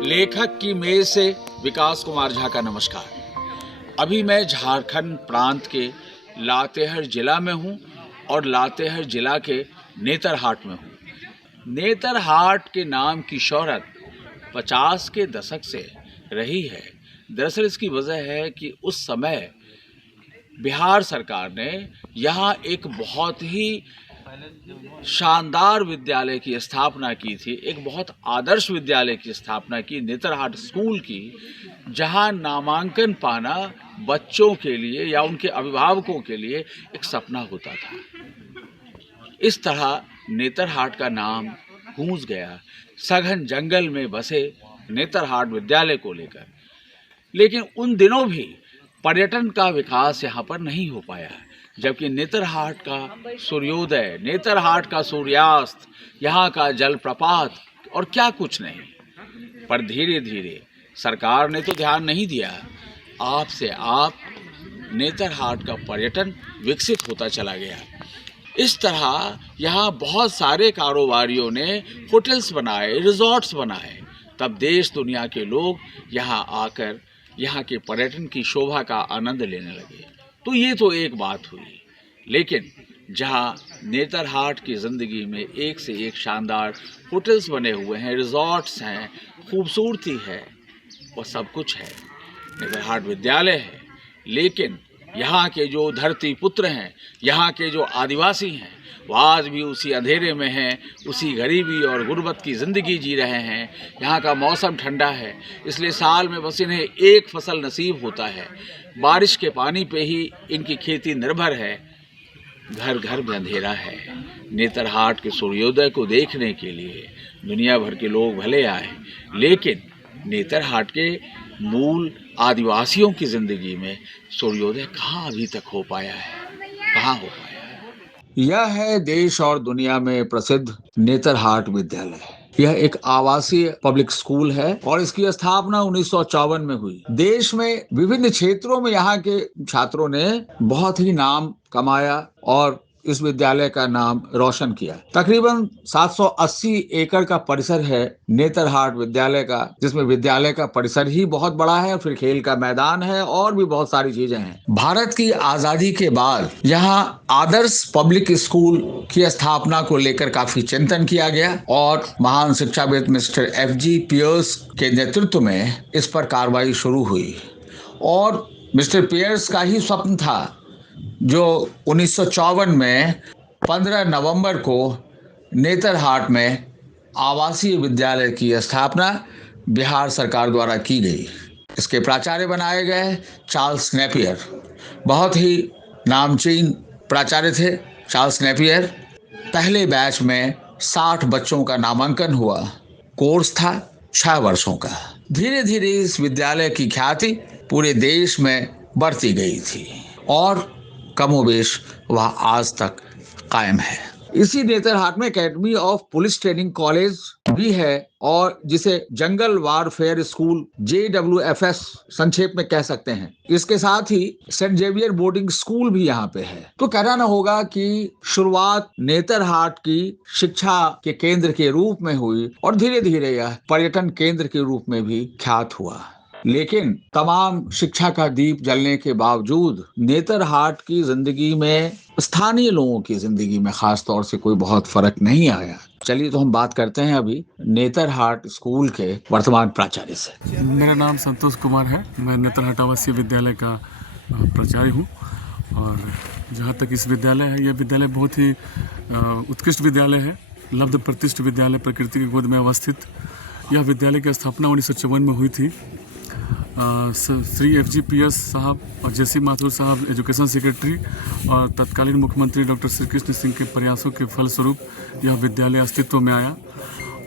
लेखक की मेज से विकास कुमार झा का नमस्कार। अभी मैं झारखंड प्रांत के लातेहार जिला में हूँ और लातेहार जिला के नेतरहाट में हूँ। नेतरहाट के नाम की शोहरत 50 के दशक से रही है। दरअसल इसकी वजह है कि उस समय बिहार सरकार ने यहाँ एक बहुत ही शानदार विद्यालय की स्थापना की थी, एक बहुत आदर्श विद्यालय की स्थापना की, नेतरहाट स्कूल की, जहां नामांकन पाना बच्चों के लिए या उनके अभिभावकों के लिए एक सपना होता था। इस तरह नेतरहाट का नाम गूंज गया सघन जंगल में बसे नेतरहाट विद्यालय को लेकर। लेकिन उन दिनों भी पर्यटन का विकास यहाँ पर नहीं हो पाया, जबकि नेतरहाट का सूर्योदय, नेतरहाट का सूर्यास्त, यहाँ का जलप्रपात और क्या कुछ नहीं। पर धीरे धीरे सरकार ने तो ध्यान नहीं दिया, आप से आप नेतरहाट का पर्यटन विकसित होता चला गया। इस तरह यहाँ बहुत सारे कारोबारियों ने होटल्स बनाए, रिजॉर्ट्स बनाए। तब देश दुनिया के लोग यहाँ आकर यहाँ के पर्यटन की शोभा का आनंद लेने लगे। तो ये तो एक बात हुई। लेकिन जहाँ नेतरहाट की ज़िंदगी में एक से एक शानदार होटल्स बने हुए हैं, रिजॉर्ट्स हैं, खूबसूरती है, वो सब कुछ है, नेतरहाट विद्यालय है। लेकिन यहाँ के जो धरती पुत्र हैं, यहाँ के जो आदिवासी हैं, वो आज भी उसी अंधेरे में हैं, उसी गरीबी और गुर्बत की ज़िंदगी जी रहे हैं। यहाँ का मौसम ठंडा है, इसलिए साल में बस इन्हें एक फसल नसीब होता है। बारिश के पानी पे ही इनकी खेती निर्भर है। घर घर में अंधेरा है। नेतरहाट के सूर्योदय को देखने के लिए दुनिया भर के लोग भले आए, लेकिन नेतरहाट के मूल आदिवासियों की ज़िंदगी में सूर्योदय कहाँ अभी तक हो पाया है, कहाँ हो पाया है। यह है देश और दुनिया में प्रसिद्ध नेतरहाट विद्यालय। यह एक आवासीय पब्लिक स्कूल है और इसकी स्थापना 1954 में हुई। देश में विभिन्न क्षेत्रों में यहाँ के छात्रों ने बहुत ही नाम कमाया और इस विद्यालय का नाम रोशन किया। तकरीबन 780 एकड़ का परिसर है नेतरहाट विद्यालय का, जिसमें विद्यालय का परिसर ही बहुत बड़ा है, फिर खेल का मैदान है और भी बहुत सारी चीजें हैं। भारत की आजादी के बाद यहाँ आदर्श पब्लिक स्कूल की स्थापना को लेकर काफी चिंतन किया गया और महान शिक्षाविद मिस्टर FG पियर्स के नेतृत्व में इस पर कार्रवाई शुरू हुई। और मिस्टर पियर्स का ही स्वप्न था जो 1954 में 15 नवंबर को नेतरहाट में आवासीय विद्यालय की स्थापना बिहार सरकार द्वारा की गई। इसके प्राचार्य बनाए गए चार्ल्स नेपियर। बहुत ही नामचीन प्राचार्य थे चार्ल्स नेपियर। पहले बैच में 60 बच्चों का नामांकन हुआ। कोर्स था 6 वर्षों का। धीरे धीरे इस विद्यालय की ख्याति पूरे देश में बढ़ती गई थी और कमोबेश वह आज तक कायम है। इसी नेतरहाट में academy of police training college भी है और जिसे जंगल वारफेयर स्कूल JWFS संक्षेप में कह सकते हैं। इसके साथ ही सेंट जेवियर बोर्डिंग स्कूल भी यहाँ पे है। तो कहना न होगा कि शुरुआत नेतरहाट की शिक्षा के केंद्र के रूप में हुई और धीरे धीरे यह पर्यटन केंद्र के रूप में भी ख्यात हुआ। लेकिन तमाम शिक्षा का दीप जलने के बावजूद नेतरहाट की जिंदगी में, स्थानीय लोगों की जिंदगी में खास तौर से कोई बहुत फर्क नहीं आया। चलिए तो हम बात करते हैं अभी नेतरहाट स्कूल के वर्तमान प्राचार्य से। मेरा नाम संतोष कुमार है। मैं नेतरहाट आवासीय विद्यालय का प्राचार्य हूँ और जहाँ तक इस विद्यालय है, यह विद्यालय बहुत ही उत्कृष्ट विद्यालय है, लब्ध प्रतिष्ठित विद्यालय, प्रकृति की गोद में अवस्थित। यह विद्यालय की स्थापना 1954 में हुई थी। श्री FG पियर्स साहब और JC माथुर साहब एजुकेशन सेक्रेटरी और तत्कालीन मुख्यमंत्री डॉक्टर श्री कृष्ण सिंह के प्रयासों के फलस्वरूप यह विद्यालय अस्तित्व में आया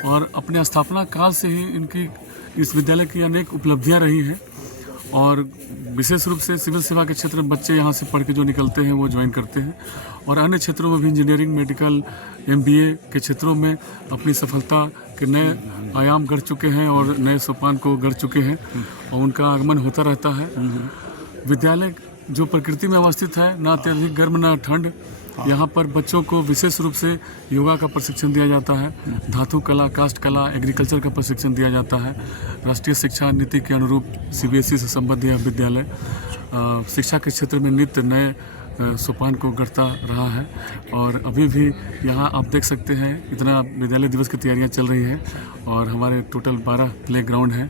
और अपने स्थापना काल से ही इनकी इस विद्यालय की अनेक उपलब्धियां रही हैं और विशेष रूप से सिविल सेवा के क्षेत्र में बच्चे यहाँ से पढ़ के जो निकलते हैं वो ज्वाइन करते हैं और अन्य क्षेत्रों में भी इंजीनियरिंग, मेडिकल, MBA के क्षेत्रों में अपनी सफलता के नए आयाम गढ़ चुके हैं और नए सोपान को गढ़ चुके हैं और उनका आगमन होता रहता है। विद्यालय जो प्रकृति में अवस्थित है, ना अत्यधिक गर्म ना ठंड। यहाँ पर बच्चों को विशेष रूप से योगा का प्रशिक्षण दिया जाता है, धातु कला, काष्ठ कला, एग्रीकल्चर का प्रशिक्षण दिया जाता है। राष्ट्रीय शिक्षा नीति के अनुरूप CBSE से संबद्ध यह विद्यालय शिक्षा के क्षेत्र में नित्य नए सोपान को गढ़ता रहा है। और अभी भी यहाँ आप देख सकते हैं इतना विद्यालय दिवस की तैयारियाँ चल रही हैं और हमारे टोटल 12 प्ले ग्राउंड हैं।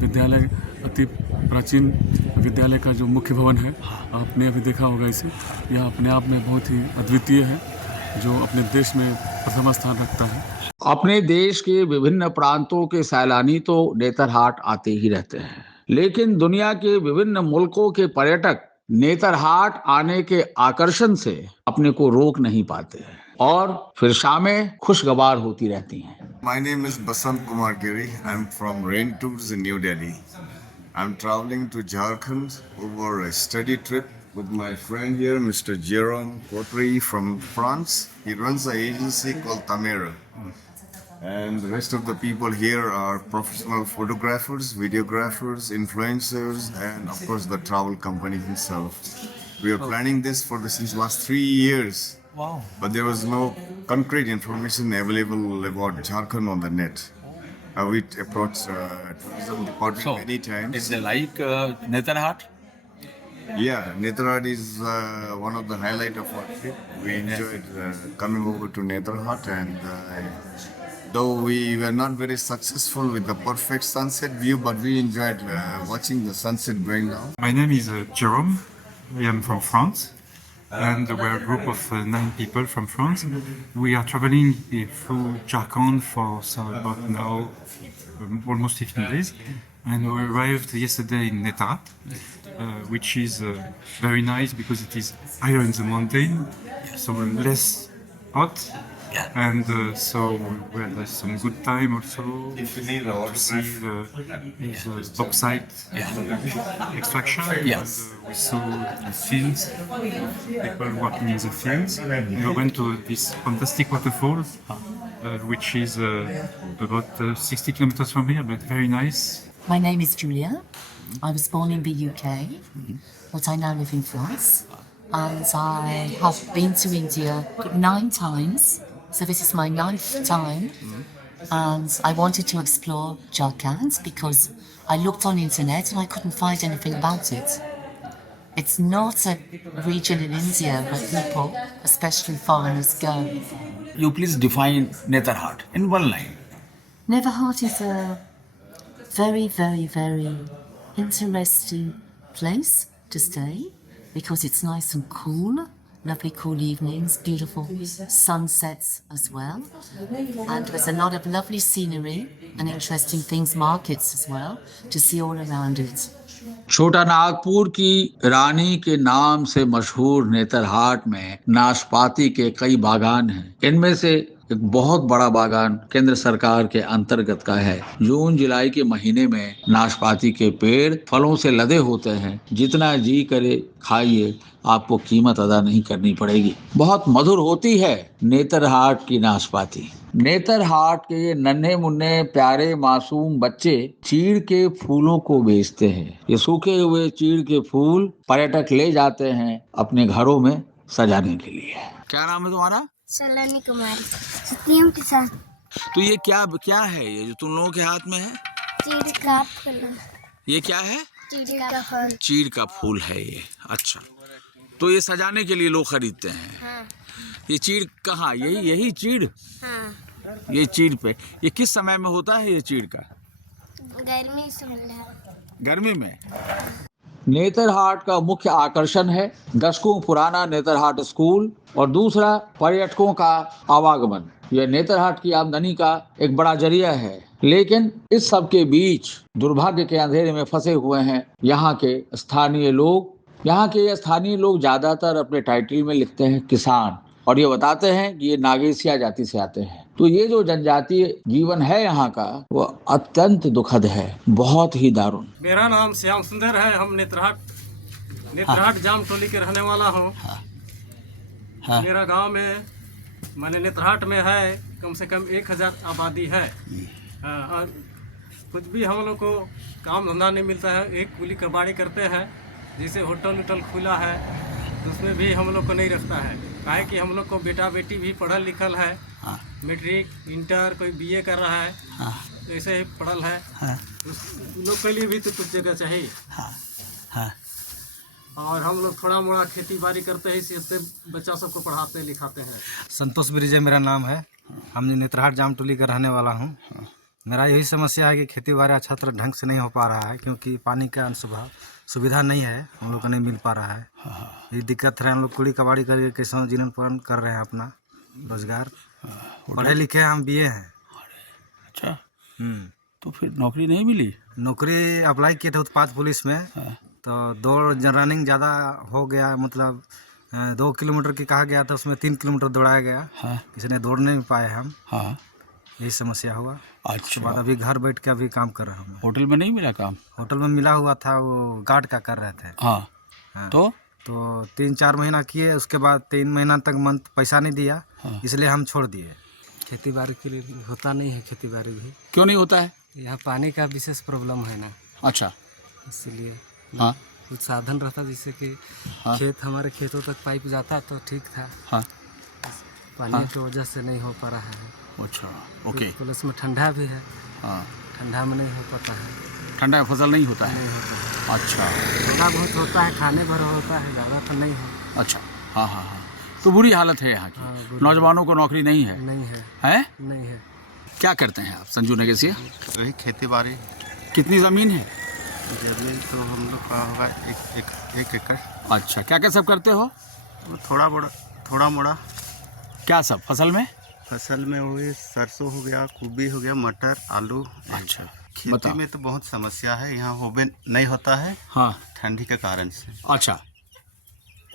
विद्यालय अति प्राचीन विद्यालय का जो मुख्य भवन है, आपने अभी देखा होगा इसे, यह अपने आप में बहुत ही अद्वितीय है, जो अपने देश में प्रथम स्थान रखता है। अपने देश के विभिन्न प्रांतों के सैलानी तो नेतरहाट आते ही रहते हैं, लेकिन दुनिया के विभिन्न मुल्कों के पर्यटक नेतरहाट आने के आकर्षण से अपने को रोक नहीं पाते हैं और फिर शामें खुशगवार होती रहती हैं। My name is Basant Kumar Giri. I'm from Rain Tours in New Delhi. I'm traveling to Jharkhand over a study trip with my friend here, Mr. Jérôme Potry from France. He runs an agency called Tamera. And the rest of the people here are professional photographers, videographers, influencers, and of course the travel company himself. We are planning this since last 3 years. Wow. But there was no concrete information available about Jharkhand on the net. We approached tourism department many times. Is it like Netarhat? Yeah, Netarhat is one of the highlight of our trip. We enjoyed coming over to Netarhat, and though we were not very successful with the perfect sunset view, but we enjoyed watching the sunset going down. My name is Jérôme. I am from France, and we're a group of 9 people from France. We are traveling through Jharkhand for about now almost 15 days, and we arrived yesterday in Netarhat, which is very nice because it is higher in the mountain, so less hot. And so we had some good time also to see the bauxite extraction. Yes. And, we saw the fields, people working in the fields. We went to this fantastic waterfall, which is about 60 kilometers from here, but very nice. My name is Julia. I was born in the UK, but I now live in France. And I have been to India 9 times. So this is my 9th time, and I wanted to explore Jharkhand because I looked on internet and I couldn't find anything about it. It's not a region in India where people, especially foreigners, go. You please define Netarhat in one line. Netarhat is a very, very, very interesting place to stay because it's nice and cool. Lovely cool evenings, beautiful sunsets as well. And there's a lot of lovely scenery and interesting things, markets as well, to see all around it. छोटा नागपुर की रानी के नाम से मशहूर नेतरहाट में नाशपाती के कई बागान हैं। इनमें से एक बहुत बड़ा बागान केंद्र सरकार के अंतर्गत का है। जून जुलाई के महीने में नाशपाती के पेड़ फलों से लदे होते हैं। जितना जी करे खाइए, आपको कीमत अदा नहीं करनी पड़ेगी। बहुत मधुर होती है नेतरहाट की नाशपाती। नेतरहाट के ये नन्हे मुन्ने प्यारे मासूम बच्चे चीड़ के फूलों को बेचते हैं। ये सूखे हुए चीड़ के फूल पर्यटक ले जाते हैं अपने घरों में सजाने के लिए। क्या नाम है तुम्हारा? सलोनी कुमारी। सत्यम किसान। तो ये क्या है ये जो तुम लोगों के हाथ में है? चीड़ का फूल। ये क्या है? चीड़ का फूल। चीड़ का फूल है ये। अच्छा, तो ये सजाने के लिए लोग खरीदते हैं। हाँ। ये चीड़ कहाँ? यही चीड़? हाँ। ये चीड़ पे ये किस समय में होता है ये चीड़ का? गर्मी से मिल रहा है। गर्मी में। नेतरहाट का मुख्य आकर्षण है दशकों पुराना नेतरहाट स्कूल और दूसरा पर्यटकों का आवागमन। यह नेतरहाट की आमदनी का एक बड़ा जरिया है, लेकिन इस सब के बीच दुर्भाग्य के अंधेरे में फंसे हुए हैं यहाँ के स्थानीय लोग। यहाँ के स्थानीय लोग ज्यादातर अपने टाइटल में लिखते हैं किसान और ये बताते हैं कि ये नागेशिया जाति से आते हैं। तो ये जो जनजातीय जीवन है यहाँ का वो अत्यंत दुखद है, बहुत ही दारुण। मेरा नाम श्याम सुंदर है। हम नेतरहाट जाम टोली के रहने वाला हूँ। मेरा गांव में माने नेतरहाट में है कम से कम 1000 आबादी है। और कुछ भी हम लोग को काम धंधा नहीं मिलता है। एक कूली कबाड़ी करते हैं जैसे होटल उटल खुला है तो उसमें भी हम लोग को नहीं रखता है, काहे कि हम लोग को बेटा बेटी भी पढ़ल लिखल है, हाँ मैट्रिक इंटर कोई बीए कर रहा है, हाँ ऐसे ही पढ़ल है, हाँ उस लोग के लिए भी तो कुछ जगह चाहिए। हाँ हाँ और हम लोग थोड़ा मोड़ा खेती बाड़ी करते हैं, इससे बच्चा सबको पढ़ाते लिखाते हैं। संतोष ब्रिजे मेरा नाम है। हम नेतरहाट जाम टोली का रहने वाला हूँ। मेरा यही समस्या है कि खेती बाड़ी अच्छा तरह ढंग से नहीं हो पा रहा है, क्योंकि पानी का सुविधा नहीं है, हम लोग को नहीं मिल पा रहा है। ये दिक्कत है। हम लोग कुड़ी कबाड़ी करके किसान जीवन पालन कर रहे हैं, अपना रोजगार। पढ़े लिखे हैं, हम बीए हैं। अच्छा, तो फिर नौकरी नहीं मिली? नौकरी अप्लाई किए थे उत्पाद पुलिस में, तो दौड़ रनिंग ज़्यादा हो गया, मतलब 2 किलोमीटर की कहा गया था, उसमें 3 किलोमीटर दौड़ाया गया। हाँ इसलिए दौड़ नहीं पाए हम। हाँ यही समस्या हुआ। उसके अच्छा, बाद अभी घर बैठ के अभी काम कर रहा हूँ। होटल में नहीं मिला काम? होटल में मिला हुआ था, वो गार्ड का कर रहे थे। हाँ हाँ। तो 3-4 महीना किए, उसके बाद 3 महीना तक मंथ पैसा नहीं दिया। हाँ। इसलिए हम छोड़ दिए। खेती बाड़ी के लिए होता नहीं है, खेती बाड़ी भी क्यों नहीं होता है? यहाँ पानी का विशेष प्रॉब्लम है ना, अच्छा इसलिए हाँ कुछ साधन रहता, जैसे कि हाँ। हमारे खेतों तक पाइप जाता तो ठीक था। हाँ पानी की वजह से नहीं हो पा रहा है। अच्छा ओके प्लस में ठंडा भी है, हाँ ठंडा में नहीं हो पाता है। ठंडा में फसल नहीं होता है? नहीं होता है। अच्छा थोड़ा बहुत होता है, खाने भर होता है, ज़्यादा तो नहीं है। अच्छा हाँ हाँ हाँ, तो बुरी हालत है यहाँ हाँ, की। बुरी नौजवानों को नौकरी नहीं है? नहीं है, है? नहीं है। क्या करते हैं आप संजू नगेसिया? वही खेती बाड़ी। कितनी ज़मीन है? जमीन तो हम लोग का होगा एक एकड़। अच्छा, क्या क्या सब करते हो? वो थोड़ा मोड़ा क्या सब फसल में? फसल में हुई, सरसों हो गया, गोभी हो गया, मटर, आलू। अच्छा खेती बताओ। में तो बहुत समस्या है, यहाँ होबे नहीं होता है हाँ ठंडी के कारण से। अच्छा,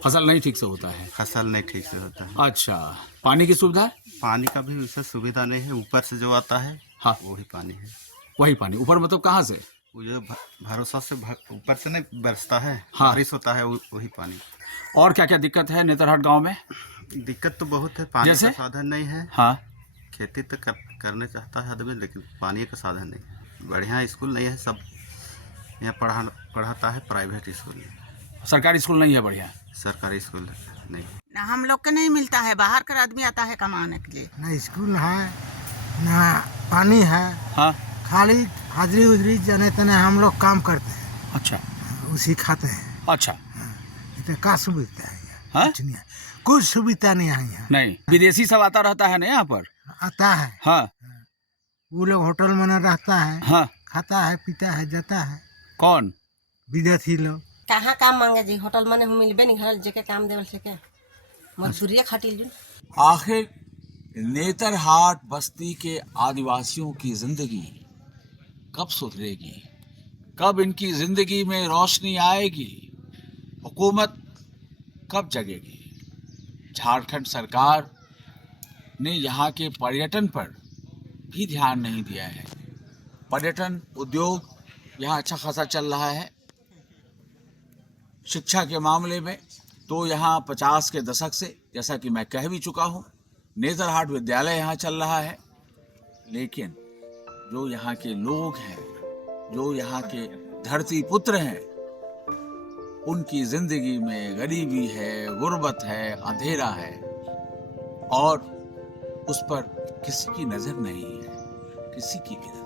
फसल नहीं ठीक से होता है? फसल नहीं ठीक से होता है। अच्छा, पानी की सुविधा? पानी का भी वैसे सुविधा नहीं है, ऊपर से जो आता है हाँ वही पानी है। वही पानी ऊपर मतलब कहाँ से? वो जो भरोसा से ऊपर से नहीं बरसता है, हाँ। बारिश होता है, वही पानी। और क्या क्या दिक्कत है नेतरहाट गांव में? दिक्कत तो बहुत है, पानी जैसे? का साधन नहीं है। हाँ खेती तो करने चाहता है आदमी, लेकिन पानी का साधन नहीं है। बढ़िया स्कूल नहीं है, सब यहाँ पढ़ाता है प्राइवेट स्कूल में। सरकारी स्कूल नहीं है बढ़िया? सरकारी स्कूल नहीं। ना हम लोग को नहीं मिलता है, बाहर का आदमी आता है कमाने के लिए। ना स्कूल है, ना पानी है, हाँ खाली हाजरी उजरी जने तने हम लोग काम करते हैं। अच्छा उसी खाते हैं। अच्छा इतना का सुविधा है हाँ? कुछ नहीं है, कुछ सुविधा नहीं है यहाँ। नहीं, विदेशी सब आता रहता है ना यहाँ पर? आता है, हाँ वो लोग होटल में न रहता है, हाँ। खाता है, पीता है, जाता है। कौन? विदेशी लोग। कहाँ काम मांगे जी, होटल में नहीं मिलबे नहीं घर जगह काम देवल से के मजदूरी खाटिल। आखिर नेतरहाट बस्ती के आदिवासियों की जिंदगी कब सुधरेगी, कब इनकी जिंदगी में रोशनी आएगी, हुकूमत कब जगेगी? झारखंड सरकार ने यहाँ के पर्यटन पर भी ध्यान नहीं दिया है। पर्यटन उद्योग यहाँ अच्छा खासा चल रहा है। शिक्षा के मामले में तो यहाँ 50 के दशक से, जैसा कि मैं कह भी चुका हूँ, नेतरहाट विद्यालय यहाँ चल रहा है। लेकिन जो यहाँ के लोग हैं, जो यहाँ के धरती पुत्र हैं, उनकी जिंदगी में गरीबी है, गुर्बत है, अंधेरा है, और उस पर किसी की नजर नहीं है, किसी की भी।